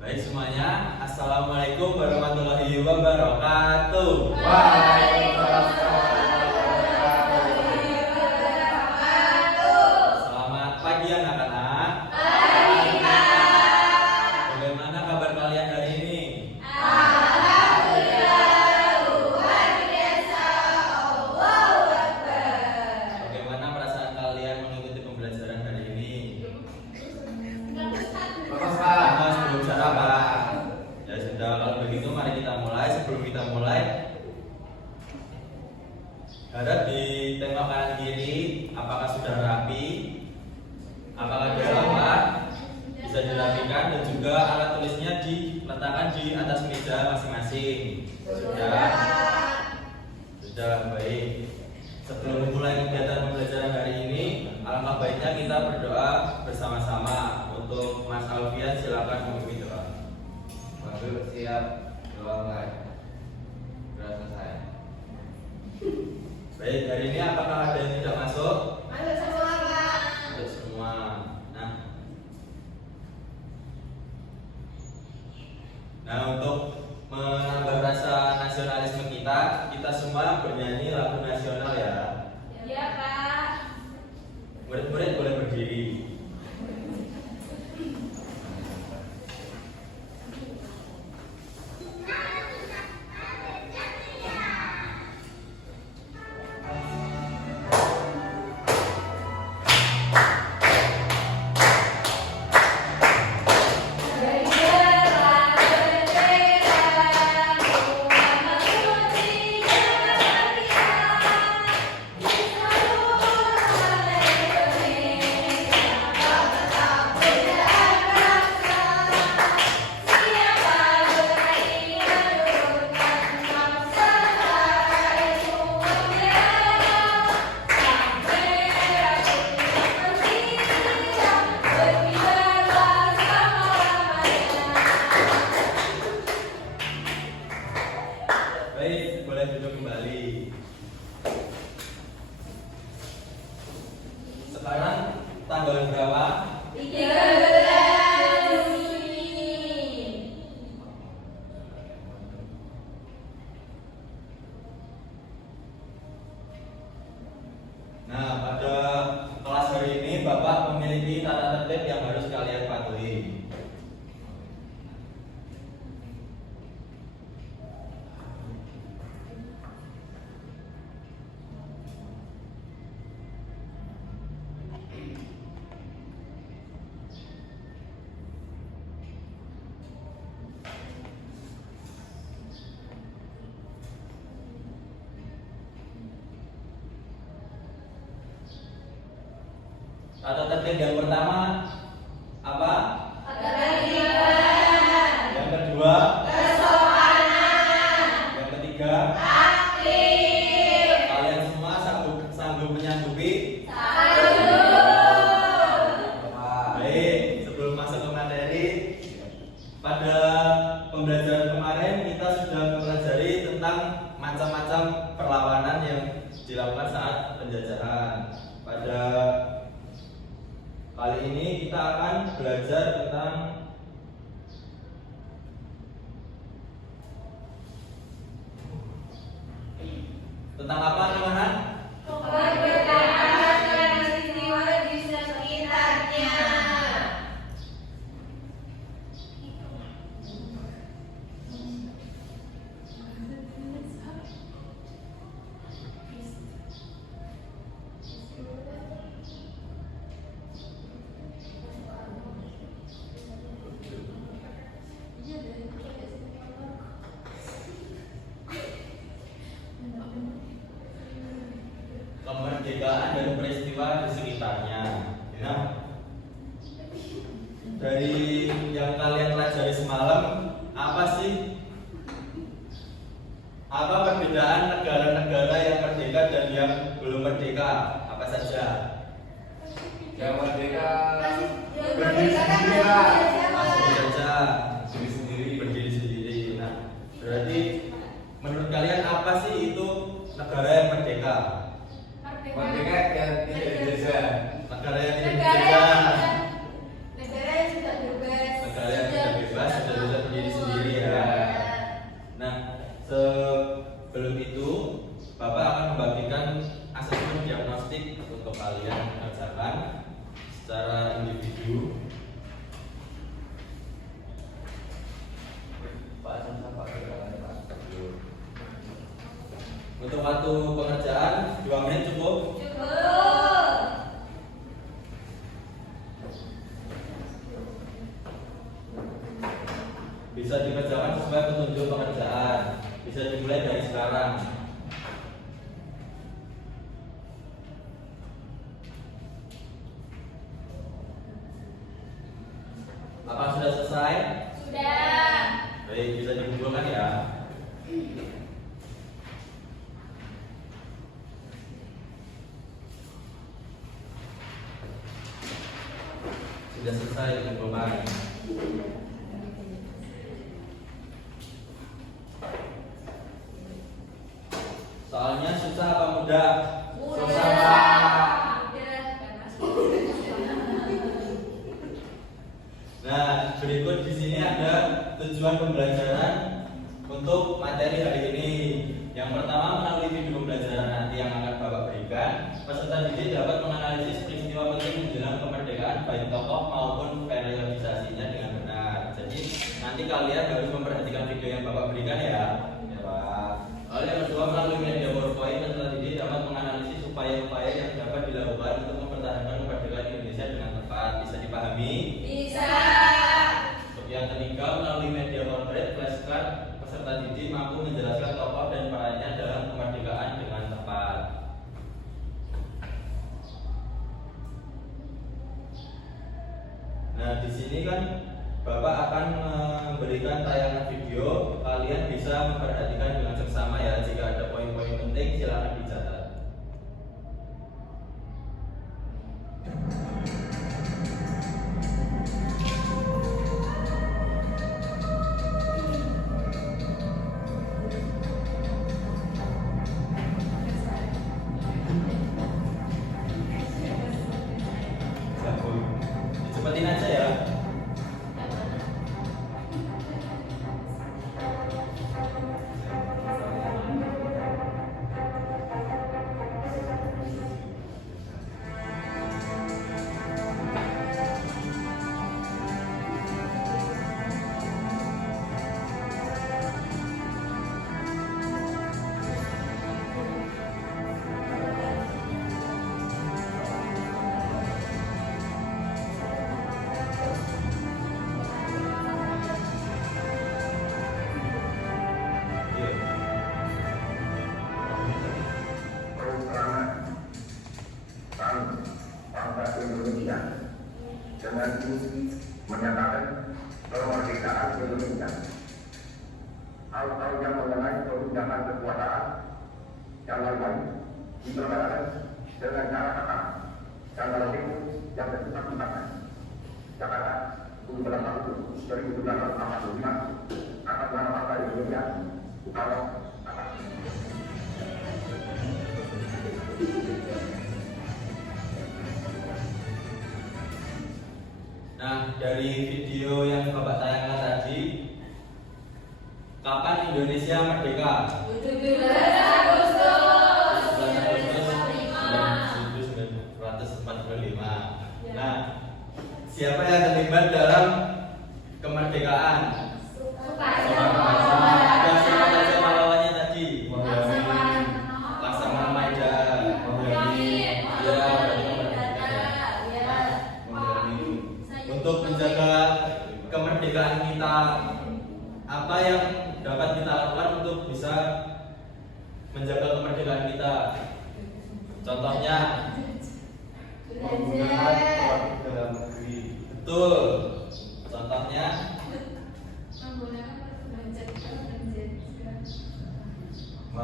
Baik semuanya, Assalamualaikum warahmatullahi wabarakatuh. Waalaikumsalam. Selamat pagi anak-anak. Pagi, Kak. Bagaimana kabar kalian hari ini? Alhamdulillah, luar biasa. Allahu Akbar. Bagaimana perasaan kalian mengikuti pembelajaran hari ini? Mas belum sarapan. Ya sudah, kalau begitu mari kita mulai. Sebelum kita mulai, harap ditengok kanan kiri, apakah sudah rapi? Apakah ada sampah? Bisa dirapikan, dan juga alat tulisnya diletakkan di atas meja masing-masing. Sudah baik. Sebelum mulai kegiatan pembelajaran hari ini, alangkah baiknya kita berdoa bersama-sama. Untuk Mas Alfian, silakan memimpin doa. Waduh, siap. Doa mulai. Sudah selesai. Baik, hari ini apakah ada yang tidak masuk? Masuk semua, Kak. Untuk semua. Nah, untuk menambah rasa nasionalisme kita semua bernyanyi lagu nasional ya. Ya, Kak. Murid-murid boleh berdiri. Baik, boleh duduk kembali. Sekarang tanggal berapa? 13 Juni. Nah, pada kelas hari ini Bapak memiliki tata tertib yang harus kalian patuhi. Tata tertib yang pertama apa? Ketertiban. Yang kedua, Kesopanan. yang ketiga, Aktif. kalian semua sanggup menyanggupi? Baik, sebelum masuk ke materi, pada pembelajaran kemarin kita sudah mempelajari tentang macam-macam perlawanan yang dilakukan saat penjajahan. Pada kali ini kita akan belajar tentang apa anak-anak? Kemerdekaan dan peristiwa di sekitarnya. Kemerdekaan dan peristiwa di sekitarnya. Nah, dari yang kalian pelajari semalam, apa sih? Apa perbedaan negara-negara yang merdeka dan yang belum merdeka? Apa saja? Yang merdeka Berdiri sendiri, Pak. Langsung saja sendiri-sendiri. berdiri sendiri. Nah, berarti menurut kalian apa sih itu negara yang merdeka? Merdeka yang tidak dijajah. Negara yang tidak Negara dijajah. yang sudah bebas. Negara yang sudah bebas, sudah bisa dikerjakan sesuai petunjuk pekerjaan. Bisa dimulai dari sekarang. Apa sudah selesai? Sudah. Baik, bisa dikumpulkan ya. Sudah selesai dikumpulkan. Soalnya susah apa mudah? Nah, berikut di sini ada tujuan pembelajaran untuk materi hari ini. Yang pertama, melalui video pembelajaran nanti yang akan Bapak berikan, peserta didik dapat menganalisis peristiwa penting menjelang kemerdekaan baik tokoh maupun periodisasinya dengan benar. Jadi nanti kalian harus memperhatikan video yang Bapak berikan ya, ya Pak. Lalu yang kedua, melalui media PowerPoint, peserta didik dapat menganalisis upaya-upaya yang dapat dilakukan untuk mempertahankan kemerdekaan Indonesia dengan tepat. Bisa dipahami? Bisa. Untuk yang ketiga, melalui media corporate flashcard, peserta didik mampu menjelaskan tokoh dan perannya dalam kemerdekaan dengan tepat. Nah, di sini kan Bapak akan memberikan tayangan video. Kalian bisa memperhatikan dengan seksama ya. Jika ada poin-poin penting, silakan dicatat. Cepetin aja ya. Bangsa Indonesia dengan fungsi menyatakan kemerdekaan Indonesia atau yang mengenai perundangan kekuasaan yang lain diperkarakan dengan cara kata tanggal itu yang bersangkutan Jakarta 17 Agustus 1945 atas nama bangsa Indonesia Soekarno Hatta. Nah, dari video yang Bapak tayangkan tadi, kapan Indonesia merdeka? 17 Agustus 1945. Nah, siapa yang terlibat dalam kemerdekaan? Soekarno. Ada siapa saja pahlawannya tadi? Laksamana Maeda. Ya, untuk menjaga kemerdekaan kita, apa yang dapat kita lakukan untuk bisa menjaga kemerdekaan kita? Contohnya, Menggunakan produk dalam negeri. betul. Contohnya,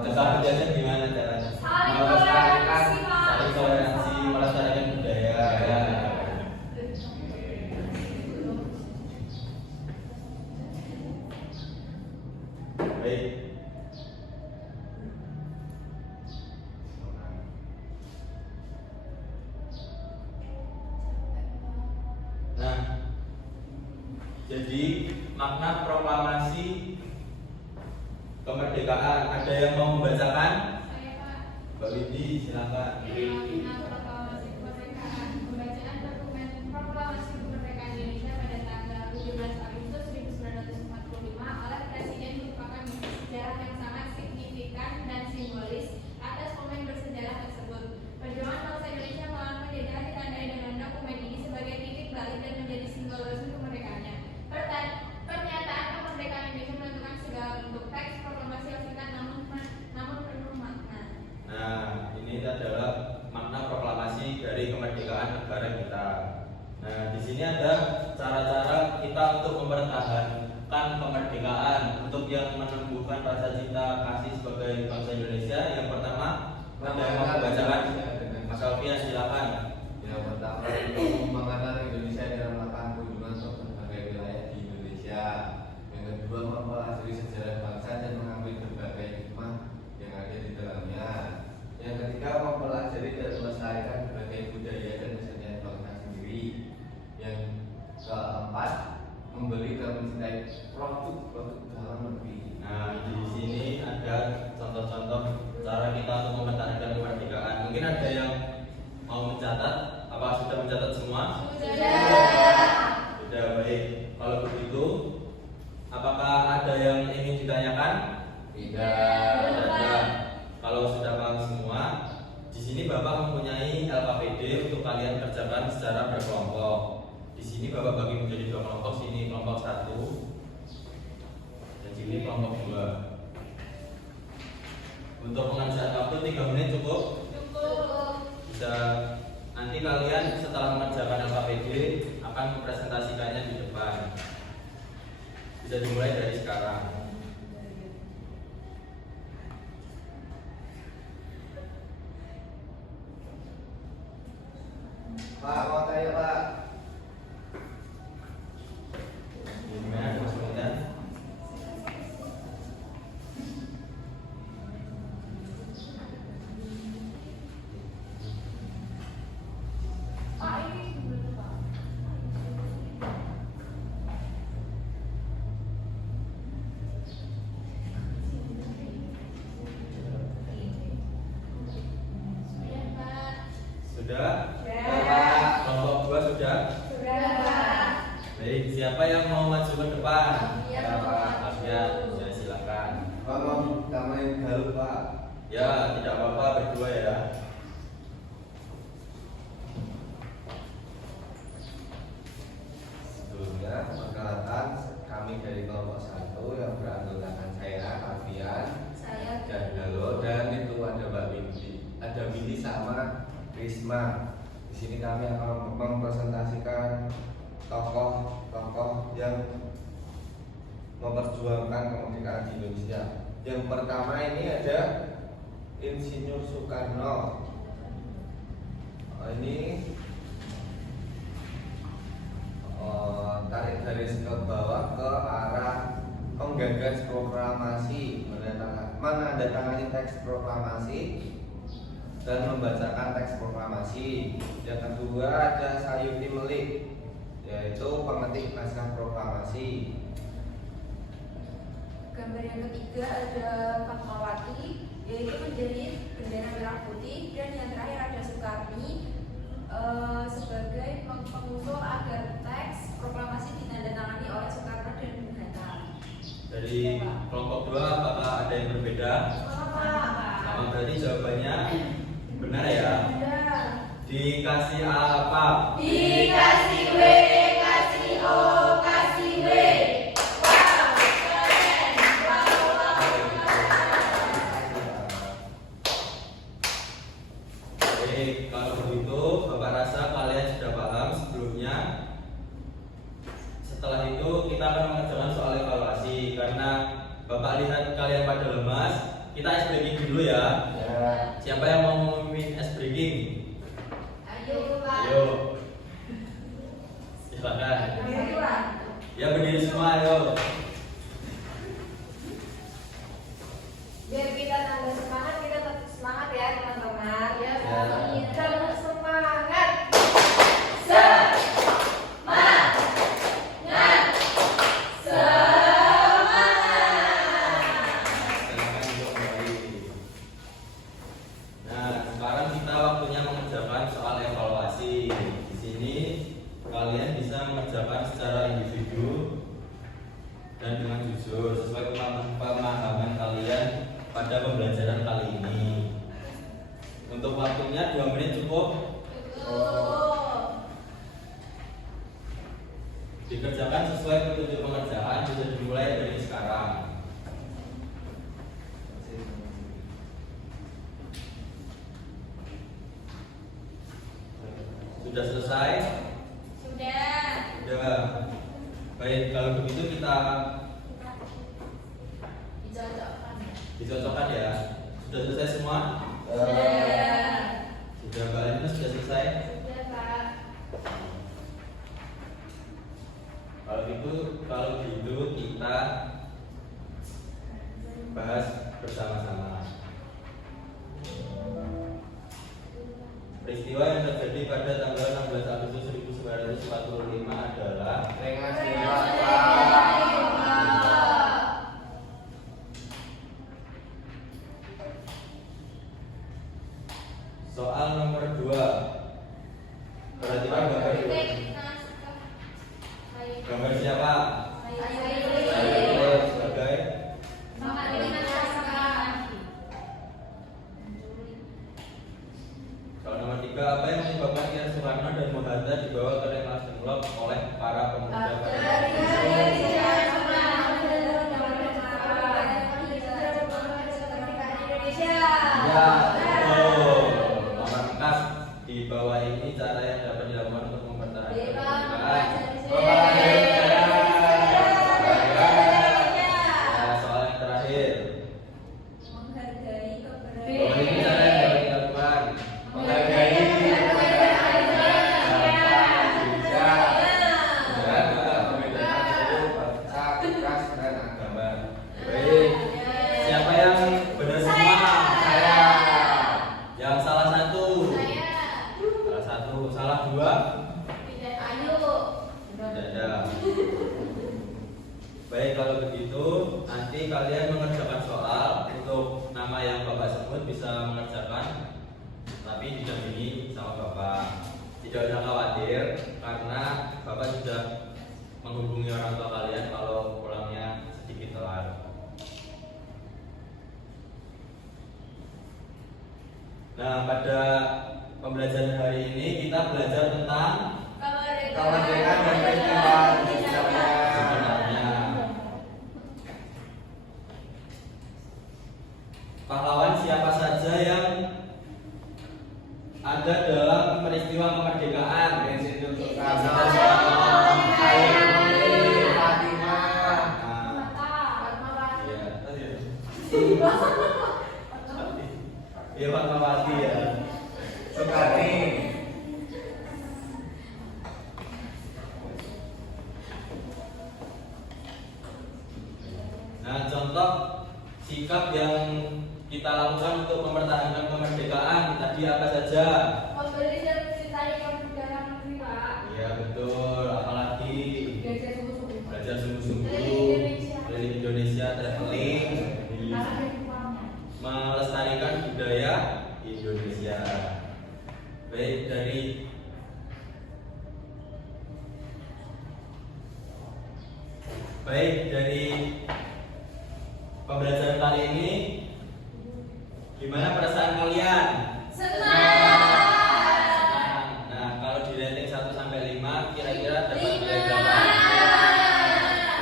tetap penjajah gimana caranya? Saling toleransi, melestarikan budaya. Ya. Baik. Nah, jadi makna proklamasi kemerdekaan, ada yang mau membacakan? Mbak Windy, silakan. Pembacaan dokumen proklamasi kemerdekaan Indonesia pada tanggal 17 Agustus 1945 oleh Presiden merupakan sejarah yang sangat signifikan dan simbolis atas momen bersejarah tersebut. Perjuangan bangsa Indonesia melawan penjajahan ditandai dengan dokumen ini sebagai titik balik dan menjadi simbol resmi kemerdekaannya. Pernyataan kemerdekaan merayakan kemerdekaan untuk yang menumbuhkan rasa cinta kasih sebagai bangsa Indonesia. Yang pertama, ada yang mau membacakan? Mas Alfian, silakan. Yang pertama itu mengatakan Indonesia dalam melakukan kunjungan ke berbagai wilayah di Indonesia. Yang kedua mempelajari sejarah bangsa dan mengambil berbagai hikmah yang ada di dalamnya. Yang ketiga mempelajari dan melestarikan berbagai budaya dan kesenian bangsa sendiri. Yang keempat membeli dan mencintai produk-produk dalam negeri. Nah, di sini ada contoh-contoh cara kita untuk mempertahankan kemerdekaan. Mungkin ada yang mau mencatat? Apa sudah mencatat semua? Sudah, baik. Kalau begitu, apakah ada yang ingin ditanyakan? Tidak. Tidak ada. Kalau sudah paham semua, di sini Bapak mempunyai LKPD untuk kalian kerjakan secara berkelompok. Di sini Bapak bagi menjadi 2 kelompok, sini kelompok 1 dan sini kelompok 2. Untuk pengerjaan waktu 3 menit cukup? Bisa. Nanti kalian setelah mengerjakan LKPD akan mempresentasikannya di depan. Bisa dimulai dari sekarang. Pak, mau tanya Pak. Gimana Mas Medan? Sudah? Kelompok 2 sudah? Baik, siapa yang mau maju ke depan? Alfian, ya silakan. Pak mau tambahin galuh Pak. Ya, tidak apa-apa berdua ya. Sebelumnya perkenalkan kami dari kelompok 1 yang beranggotakan saya Alfian dan Galuh, dan itu ada Mbak Windy, ada Windy sama Risma. Di sini kami akan mempresentasikan tokoh-tokoh yang memperjuangkan kemerdekaan di Indonesia. Yang pertama ini ada Insinyur Soekarno. Ini tarik garis ke bawah ke arah penggagas proklamasi, menandatangani teks proklamasi dan membacakan teks proklamasi. Yang kedua ada Sayuti Melik, yaitu pengetik naskah proklamasi. Gambar yang ketiga ada Fatmawati, yaitu menjadi bendera merah putih, dan yang terakhir ada Soekarni sebagai pengusul agar teks proklamasi ditandatangani oleh Soekarno dan Bung Hatta. Dari kelompok 2 apakah ada yang berbeda? Sama, berarti jawabannya benar ya? Benar. Dikasih apa? Dikasih W, kasih O, kasih W. Wow, keren. Baik, kalau begitu Bapak rasa kalian sudah paham sebelumnya. Setelah itu kita akan mengerjakan soal evaluasi. Karena Bapak lihat kalian pada lemas, kita ice breaking dulu ya. Siapa yang mau memimpin ice breaking? Ayo, Pak. Ayo. Silakan. Ayo, Pak. Ya berdiri semua ayo. Biar kita tambah semangat, kita tetap semangat ya teman-teman. Ya, tetap semangat. Semangat. Silakan duduk kembali. Nah, sekarang kita waktunya mengerjakan soal evaluasi. Di sini kalian bisa mengerjakan secara individu dan dengan jujur sesuai pemahaman kalian pada pembelajaran kali ini. Untuk waktunya 2 menit cukup. Dikerjakan sesuai petunjuk pengerjaan, bisa dimulai dari sekarang. Sudah selesai? Sudah. Sudah. Baik, kalau begitu kita Dicocokkan ya. Sudah selesai semua? Sudah, Mbak Alina sudah selesai? Sudah, Pak. Kalau gitu kita bahas bersama-sama. Peristiwa yang terjadi pada tanggal 16 Agustus 1945 adalah soal nomor 2. Perhatikan gambar siapa? Sebagai soal nomor 3, apa yang menyebabkan Kiai Soekarno dan Bung Hatta dibawa ke Rengas Dengklok oleh para pemuda Ya, betul. Nomor 4, di bawah ini cara yang dapat dilakukan untuk mempertahankan kemerdekaan. Ya, soal yang terakhir. Bawah ini cara yang dapat dilakukan. Menghargai keberadaan Indonesia dan perbedaan suku, bangsa, ras, dan agama. Baik. Siapa yang benar semua? Saya. Yang salah satu. Salah satu. Salah 2. Tidak ada. Baik, kalau begitu nanti kalian mengerjakan soal. Untuk nama yang Bapak sebut bisa mengerjakan, tapi didampingi sama Bapak. Tidak usah khawatir karena Bapak sudah menghubungi orang tua kalian kalau pulangnya sedikit telat. Nah, pada pembelajaran hari ini kita belajar tentang Kemerdekaan dan peristiwa sebenarnya pahlawan siapa saja yang ada dalam peristiwa kemerdekaan. Presiden Soekarno, Hairul Fatimah, Iya, Fatmawati ya. Soekarni. Nah, contoh sikap yang kita lakukan untuk mempertahankan kemerdekaan tadi apa saja? Membeli dan mencintai kemerdekaan negeri, Pak. Iya betul. Apalagi belajar sungguh-sungguh, Keliling keliling Indonesia, traveling, melestarikan budaya Indonesia. Baik, dari pembelajaran kali ini, gimana perasaan kalian? Senang. Nah, kalau di rating 1 sampai 5 kira-kira dapat nilai berapa?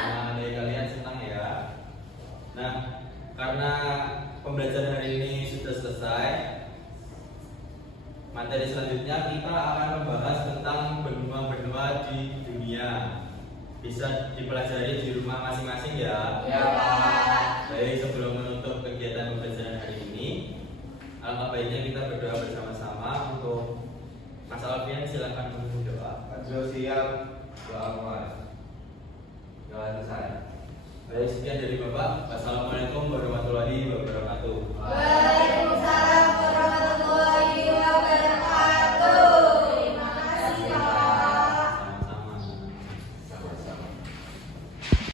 Nah, dari kalian senang ya. Nah, karena pembelajaran hari ini sudah selesai, materi selanjutnya kita akan membahas tentang benua-benua di dunia. Bisa dipelajari di rumah masing-masing ya. Ya, Pak. Baik, sebelum menutup kegiatan pembelajaran hari ini, alangkah baiknya kita berdoa bersama-sama. Untuk Mas Alfian silakan mendoa. Siap. Doa